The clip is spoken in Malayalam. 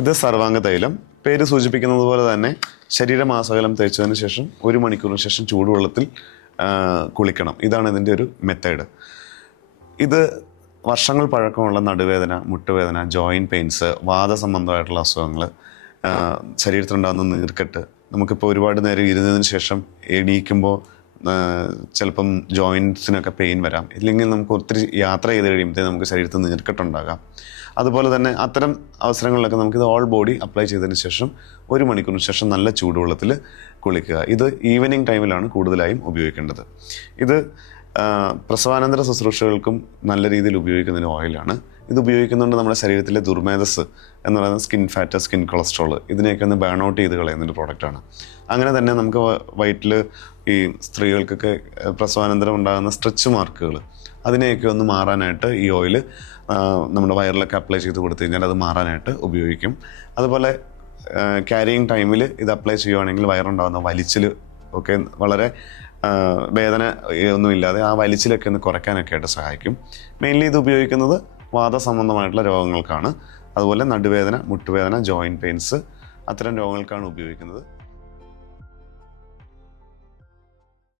ഇത് സർവാംഗ തൈലം. പേര് സൂചിപ്പിക്കുന്നത് പോലെ തന്നെ ശരീരമാസകലം തേച്ചതിന് ശേഷം 1 മണിക്കൂറിന് ശേഷം ചൂടുവെള്ളത്തിൽ കുളിക്കണം. ഇതാണ് ഇതിൻ്റെ ഒരു മെത്തേഡ്. ഇത് വർഷങ്ങൾ പഴക്കമുള്ള നടുവേദന, മുട്ടുവേദന, ജോയിൻറ്റ് പെയിൻസ്, വാദസംബന്ധമായിട്ടുള്ള അസുഖങ്ങൾ, ശരീരത്തിലുണ്ടാകുന്ന നീർക്കെട്ട്, നമുക്കിപ്പോൾ ഒരുപാട് നേരം ഇരുന്നതിന് ശേഷം എണീക്കുമ്പോൾ ചിലപ്പം ജോയിൻറ്റ്സിനൊക്കെ പെയിൻ വരാം. ഇല്ലെങ്കിൽ നമുക്ക് ഒത്തിരി യാത്ര ചെയ്ത് കഴിയുമ്പോഴത്തേ നമുക്ക് ശരീരത്തിൽ നീർക്കെട്ടുണ്ടാകാം. അതുപോലെ തന്നെ അത്തരം അവസരങ്ങളിലൊക്കെ നമുക്കിത് ഓൾ ബോഡി അപ്ലൈ ചെയ്തതിന് ശേഷം 1 മണിക്കൂറിന് ശേഷം നല്ല ചൂടുവെള്ളത്തിൽ കുളിക്കുക. ഇത് ഈവനിങ് ടൈമിലാണ് കൂടുതലായും ഉപയോഗിക്കേണ്ടത്. ഇത് പ്രസവാനന്തര ശുശ്രൂഷകൾക്കും നല്ല രീതിയിൽ ഉപയോഗിക്കുന്നതിന് ഓയിലാണ്. ഇത് ഉപയോഗിക്കുന്നുണ്ട് നമ്മുടെ ശരീരത്തിലെ ദുർമേധസ് എന്ന് പറയുന്ന സ്കിൻ ഫാറ്റ്, സ്കിൻ കൊളസ്ട്രോൾ, ഇതിനെയൊക്കെ ഒന്ന് ബേൺ ഔട്ട് ചെയ്ത് കളയുന്നൊരു പ്രോഡക്റ്റാണ്. അങ്ങനെ തന്നെ നമുക്ക് വയറ്റിൽ ഈ സ്ത്രീകൾക്കൊക്കെ പ്രസവാനന്തരം ഉണ്ടാകുന്ന സ്ട്രെച്ച് മാർക്കുകൾ, അതിനെയൊക്കെ ഒന്ന് മാറാനായിട്ട് ഈ ഓയിൽ നമ്മുടെ വയറിലൊക്കെ അപ്ലൈ ചെയ്ത് കൊടുത്തു കഴിഞ്ഞാൽ അത് മാറാനായിട്ട് ഉപയോഗിക്കും. അതുപോലെ ക്യാരിയിങ് ടൈമിൽ ഇത് അപ്ലൈ ചെയ്യുവാണെങ്കിൽ വയറുണ്ടാകുന്ന വലിച്ചിൽ ഒക്കെ വളരെ വേദന ഒന്നുമില്ലാതെ ആ വലിച്ചിലൊക്കെ ഒന്ന് കുറയ്ക്കാനൊക്കെ ആയിട്ട് സഹായിക്കും. മെയിൻലി ഇത് ഉപയോഗിക്കുന്നത് വാദസംബന്ധമായിട്ടുള്ള രോഗങ്ങൾക്കാണ്. അതുപോലെ നടുവേദന, മുട്ടുവേദന, ജോയിൻറ്റ് പെയിൻസ്, അത്തരം രോഗങ്ങൾക്കാണ് ഉപയോഗിക്കുന്നത്.